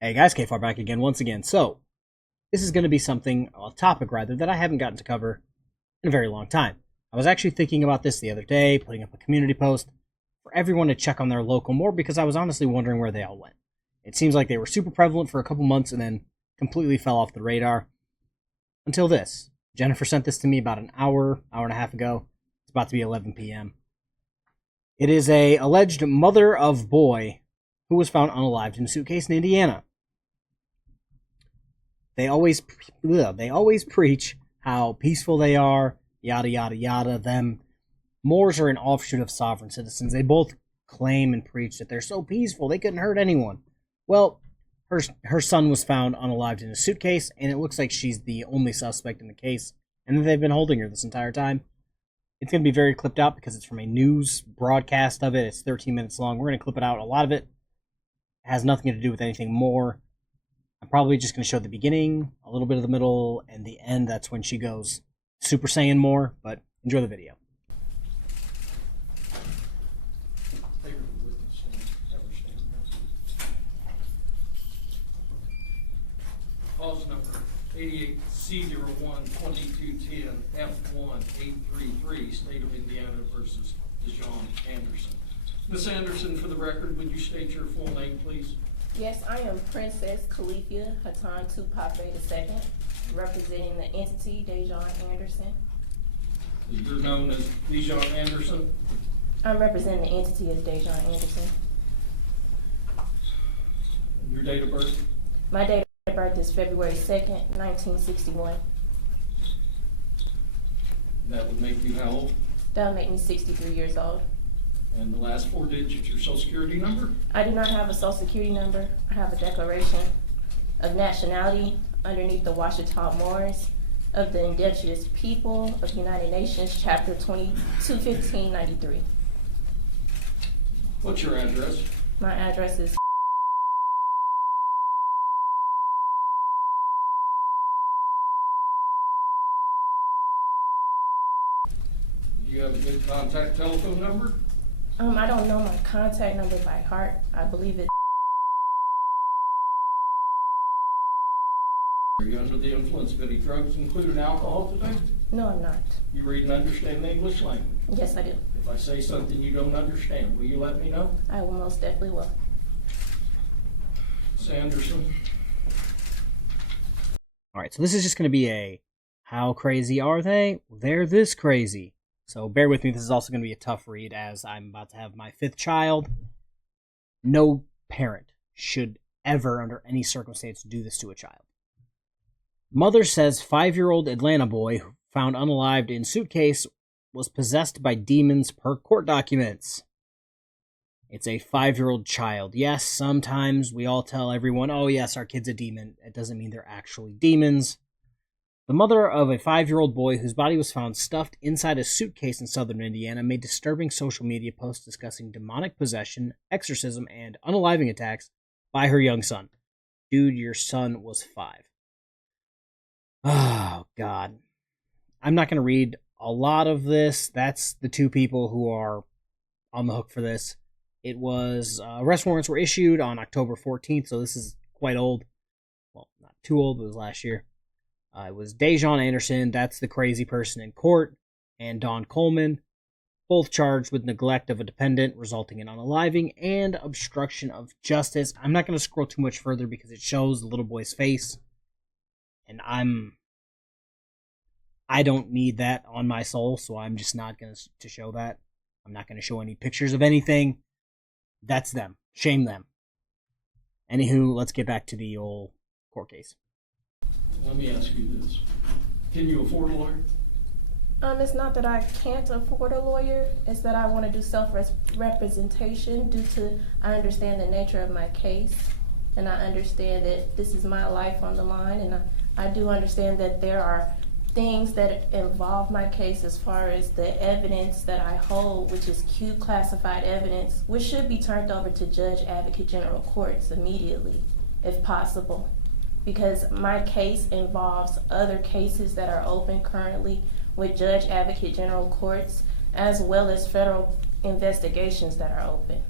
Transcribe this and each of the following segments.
Hey guys, KFARR back again once again. So, this is going to be a topic rather, that I haven't gotten to cover in a very long time. I was actually thinking about this the other day, putting up a community post for everyone to check on their local Moor because I was honestly wondering where they all went. It seems like they were super prevalent for a couple months and then completely fell off the radar. Until this. Jennifer sent this to me about an hour and a half ago. It's about to be 11 p.m. It is a alleged mother of boy who was found unalived in a suitcase in Indiana. They always preach how peaceful they are, yada yada yada. Them Moors are an offshoot of sovereign citizens. They both claim and preach that they're so peaceful they couldn't hurt anyone. Well, her son was found unalived in a suitcase, and it looks like she's the only suspect in the case, and they've been holding her this entire time. It's going to be very clipped out because it's from a news broadcast of it. It's 13 minutes long. We're going to clip it out. A lot of it has nothing to do with anything more. I'm probably just going to show the beginning, a little bit of the middle, and the end. That's when she goes Super Saiyan more, but enjoy the video. Clause number 88C01-2210F1833, State of Indiana versus Dijon Anderson. Ms. Anderson, for the record, would you state your full name, please? Yes, I am Princess Califia Hatan Tupape II, representing the entity Dijon Anderson. You're known as Dijon Anderson? I'm representing the entity as Dijon Anderson. Your date of birth? My date of birth is February 2nd, 1961. That would make you how old? That would make me 63 years old. And the last four digits, your social security number? I do not have a social security number. I have a declaration of nationality underneath the Washita Moors of the Indigenous People of the United Nations, Chapter 21593. What's your address? My address is Do you have a good contact telephone number? I don't know my contact number by heart. I believe it's. Are you under the influence of any drugs, including alcohol today? No, I'm not. You read and understand the English language? Yes, I do. If I say something you don't understand, will you let me know? I will most definitely will. Ms. Anderson? Alright, so this is just going to be a how crazy are they? They're this crazy. So bear with me, this is also going to be a tough read as I'm about to have my 5th child. No parent should ever, under any circumstance, do this to a child. Mother says 5-year-old Atlanta boy found unalived in suitcase was possessed by demons per court documents. It's a 5-year-old child. Yes, sometimes we all tell everyone, oh yes, our kid's a demon. It doesn't mean they're actually demons. The mother of a 5-year-old boy whose body was found stuffed inside a suitcase in southern Indiana made disturbing social media posts discussing demonic possession, exorcism, and unaliving attacks by her young son. Dude, your son was 5. Oh, God. I'm not going to read a lot of this. That's the two people who are on the hook for this. It was, arrest warrants were issued on October 14th, so this is quite old. Well, not too old, it was last year. It was Dijon Anderson, that's the crazy person in court, and Don Coleman, both charged with neglect of a dependent, resulting in unaliving and obstruction of justice. I'm not going to scroll too much further because it shows the little boy's face, and I don't need that on my soul, so I'm just not going to show that. I'm not going to show any pictures of anything. That's them. Shame them. Anywho, let's get back to the old court case. Let me ask you this. Can you afford a lawyer? It's not that I can't afford a lawyer. It's that I want to do self-representation due to I understand the nature of my case, and I understand that this is my life on the line, and I do understand that there are things that involve my case as far as the evidence that I hold, which is Q classified evidence, which should be turned over to Judge Advocate General Courts immediately, if possible. Because my case involves other cases that are open currently with Judge Advocate General Courts, as well as federal investigations that are open.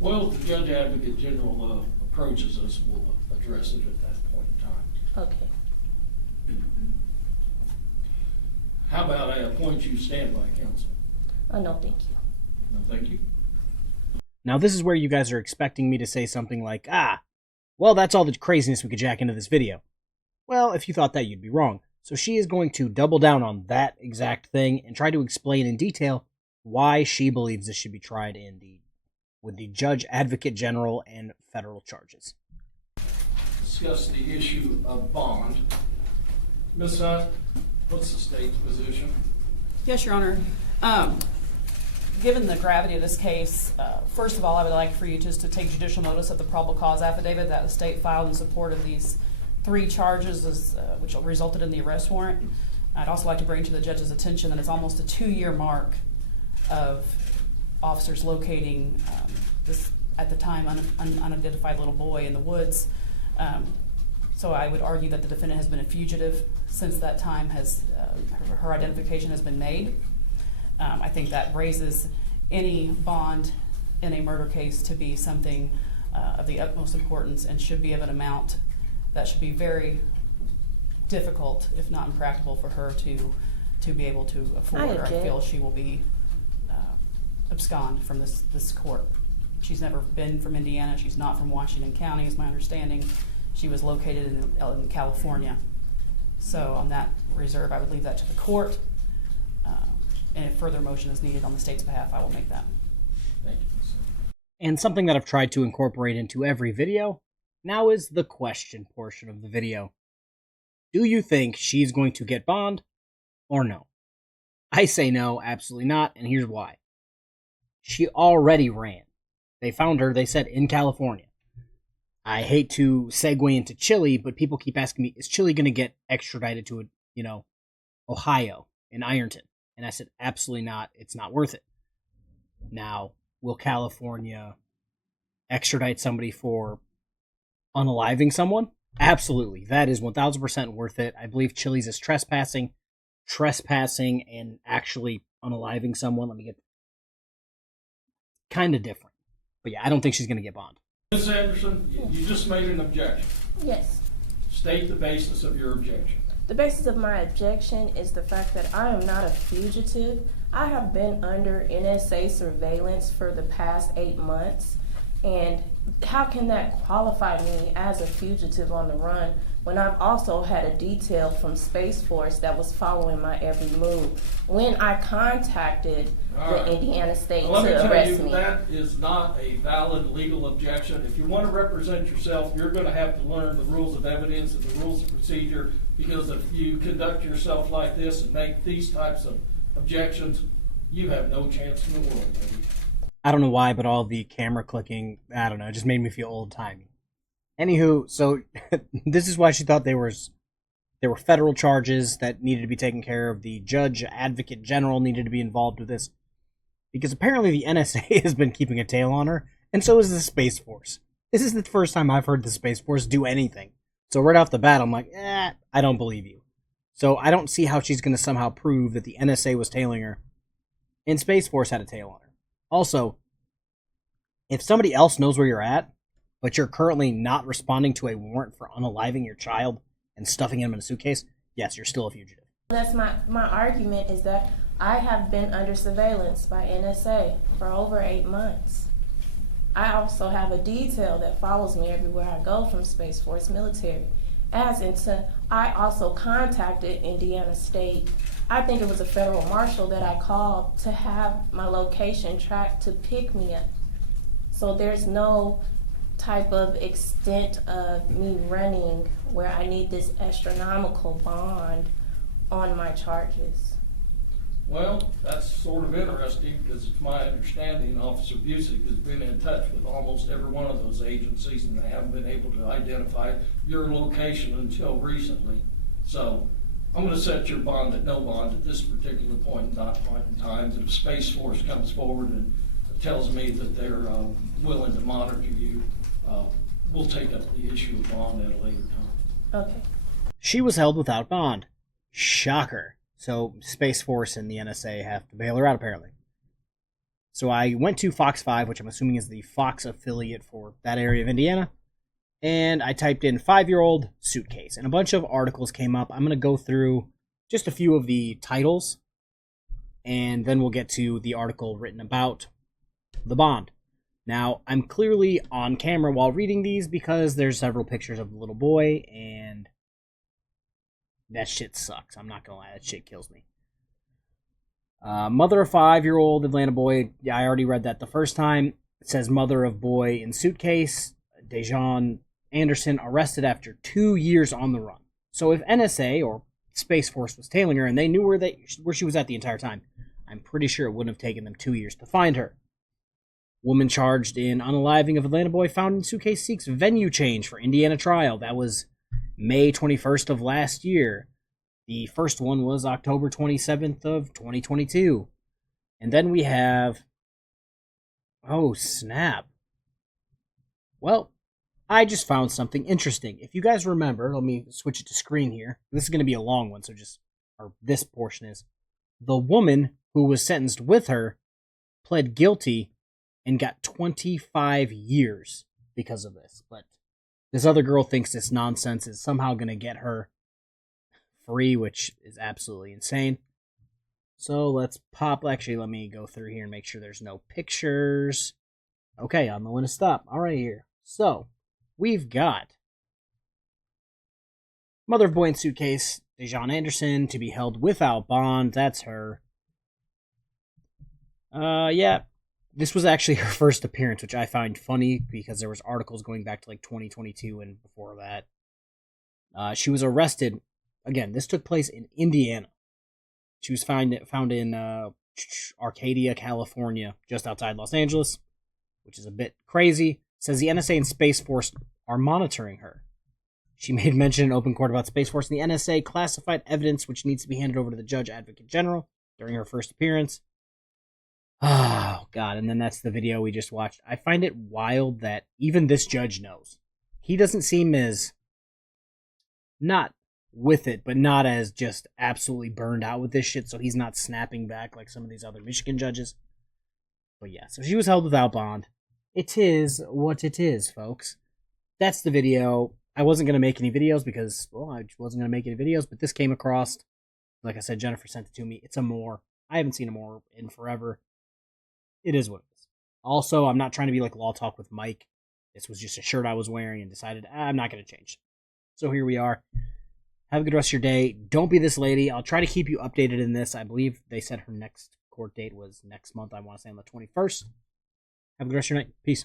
Well, the Judge Advocate General approaches us, we'll address it at that point in time. Okay. How about I appoint you standby counsel? No, thank you. No, thank you. Now, this is where you guys are expecting me to say something like, well, that's all the craziness we could jack into this video. Well, if you thought that, you'd be wrong. So she is going to double down on that exact thing and try to explain in detail why she believes this should be tried with the Judge Advocate General and federal charges. Discuss the issue of bond. Ms. Hunt, what's the state's position? Yes, Your Honor. Given the gravity of this case, first of all, I would like for you just to take judicial notice of the probable cause affidavit that the state filed in support of these 3 charges, which resulted in the arrest warrant. I'd also like to bring to the judge's attention that it's almost a 2-year mark of officers locating this, at the time, unidentified little boy in the woods. So I would argue that the defendant has been a fugitive since that time. Her identification has been made. I think that raises any bond in a murder case to be something of the utmost importance and should be of an amount that should be very difficult, if not impractical, for her to be able to afford. I feel she will be abscond from this court. She's never been from Indiana. She's not from Washington County, is my understanding. She was located in California. So on that reserve, I would leave that to the court. And if further motion is needed on the state's behalf, I will make that. Thank you, sir. And something that I've tried to incorporate into every video now is the question portion of the video. Do you think she's going to get bond or no? I say no, absolutely not, and here's why. She already ran. They found her, they said, in California. I hate to segue into Chile, but people keep asking me, is Chile going to get extradited to, Ohio, in Ironton? And I said, absolutely not. It's not worth it. Now, will California extradite somebody for unaliving someone? Absolutely. That is 1,000% worth it. I believe Chile's is trespassing, and actually unaliving someone. Let me get... kind of different. But yeah, I don't think she's going to get bond. Ms. Anderson, you just made an objection. Yes. State the basis of your objection. The basis of my objection is the fact that I am not a fugitive. I have been under NSA surveillance for the past 8 months. And how can that qualify me as a fugitive on the run when I've also had a detail from Space Force that was following my every move when I contacted the Indiana State to arrest me? That is not a valid legal objection. If you want to represent yourself, you're going to have to learn the rules of evidence and the rules of procedure, because if you conduct yourself like this and make these types of objections, you have no chance in the world, baby. I don't know why, but all the camera clicking, I don't know, it just made me feel old-timey. Anywho, so this is why she thought there were federal charges that needed to be taken care of. The Judge Advocate General needed to be involved with this, because apparently the NSA has been keeping a tail on her, and so is the Space Force. This is the first time I've heard the Space Force do anything. So right off the bat, I'm like, I don't believe you. So I don't see how she's going to somehow prove that the NSA was tailing her and Space Force had a tail on her. Also, if somebody else knows where you're at, but you're currently not responding to a warrant for unaliving your child and stuffing him in a suitcase, yes, you're still a fugitive. That's my argument, is that I have been under surveillance by NSA for over 8 months. I also have a detail that follows me everywhere I go from Space Force military. I also contacted Indiana State. I think it was a federal marshal that I called to have my location tracked to pick me up. So there's no type of extent of me running where I need this astronomical bond on my charges. Well, that's sort of interesting, because it's my understanding Officer Busick has been in touch with almost every one of those agencies, and they haven't been able to identify your location until recently. So I'm going to set your bond at no bond at this particular point in time. And if Space Force comes forward and tells me that they're willing to monitor you, we'll take up the issue of bond at a later time. Okay. She was held without bond. Shocker. So Space Force and the NSA have to bail her out, apparently. So I went to Fox 5, which I'm assuming is the Fox affiliate for that area of Indiana, and I typed in 5-year-old suitcase, and a bunch of articles came up. I'm going to go through just a few of the titles, and then we'll get to the article written about the bond. Now, I'm clearly on camera while reading these because there's several pictures of the little boy, and that shit sucks. I'm not going to lie, that shit kills me. Mother of 5-year-old Atlanta boy. Yeah, I already read that the first time. It says mother of boy in suitcase. Dejan Anderson arrested after 2 years on the run. So if NSA or Space Force was tailing her and they knew where she was at the entire time, I'm pretty sure it wouldn't have taken them 2 years to find her. Woman charged in unaliving of Atlanta boy found in suitcase seeks venue change for Indiana trial. That was May 21st of last year. The first one was October 27th of 2022. And then we have... Oh, snap. Well, I just found something interesting. If you guys remember, let me switch it to screen here. This is going to be a long one, so this portion is. The woman who was sentenced with her pled guilty and got 25 years because of this. But this other girl thinks this nonsense is somehow going to get her free, which is absolutely insane. So let's actually, let me go through here and make sure there's no pictures. Okay, I'm going to stop. All right, here. So, we've got mother of boy in suitcase, Dejan Anderson, to be held without bond. That's her. Yeah. This was actually her first appearance, which I find funny because there was articles going back to like 2022 and before that. She was arrested. Again, this took place in Indiana. She was found in Arcadia, California, just outside Los Angeles, which is a bit crazy. It says the NSA and Space Force are monitoring her. She made mention in open court about Space Force and the NSA classified evidence which needs to be handed over to the Judge Advocate General during her first appearance. Oh, God, and then that's the video we just watched. I find it wild that even this judge knows. He doesn't seem as not with it, but not as just absolutely burned out with this shit, so he's not snapping back like some of these other Michigan judges. But yeah, so she was held without bond. It is what it is, folks. That's the video. I wasn't going to make any videos because, well, I wasn't going to make any videos, but this came across. Like I said, Jennifer sent it to me. It's a Moor. I haven't seen a Moor in forever. It is what it is. Also, I'm not trying to be like Law Talk with Mike. This was just a shirt I was wearing and decided I'm not going to change. So here we are. Have a good rest of your day. Don't be this lady. I'll try to keep you updated in this. I believe they said her next court date was next month. I want to say on the 21st. Have a good rest of your night. Peace.